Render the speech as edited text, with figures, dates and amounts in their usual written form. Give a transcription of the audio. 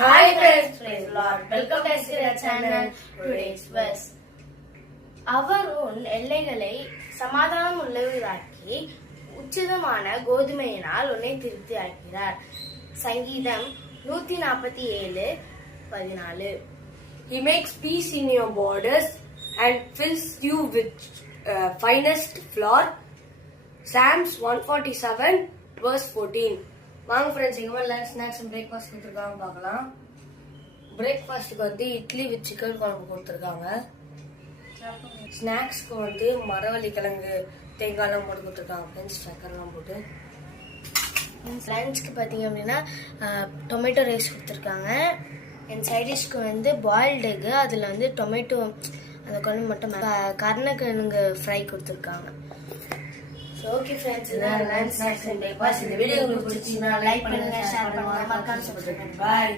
Hi friends, praise Lord. Welcome back to the channel. Today's verse. அவர் உன் எல்லைகளை சமாதானம் உள்ளவராக்கி உச்சிதமான கோதுமையினால் உன்னை திருப்தி ஆக்கிறார். சங்கீதம் 147:14. He makes peace in your borders and fills you with finest flour. Psalms 147:14. வாங்க ஃப்ரெண்ட்ஸ், இங்கே லஞ்ச் ஸ்நாக்ஸ் அண்ட் பிரேக்ஃபாஸ்ட் கொடுத்துருக்காங்க பார்க்கலாம். பிரேக்ஃபாஸ்ட்டுக்கு வந்து இட்லி வித் சிக்கன் குழம்பு கொடுத்துருக்காங்க. ஸ்நாக்ஸ்க்கு வந்து மரவள்ளி கிழங்கு தேங்காய்லாம் போட்டு கொடுத்துருக்காங்க ஃப்ரெண்ட்ஸ், சக்கரெல்லாம் போட்டு. லஞ்சுக்கு பார்த்தீங்க அப்படின்னா டொமேட்டோ ரைஸ் கொடுத்துருக்காங்க. என் சைடிஷ்க்கு வந்து பாயில்டு எக்கு, அதில் வந்து டொமேட்டோ அந்த குழம்பு மட்டும் கருணக்கிழங்கு ஃப்ரை கொடுத்துருக்காங்க. ஓகே ஃப்ரெண்ட்ஸ், இதான் லஞ்ச் ஸ்நாக்ஸ் அண்ட் பிரேக்ஃபாஸ்ட். இந்த வீடியோ உங்களுக்கு பிடிச்சிருந்தா லைக் பண்ணுங்க, ஷேர் பண்ணுங்க, மறக்காம சப்ஸ்கிரைப் பண்ணுங்க. பை.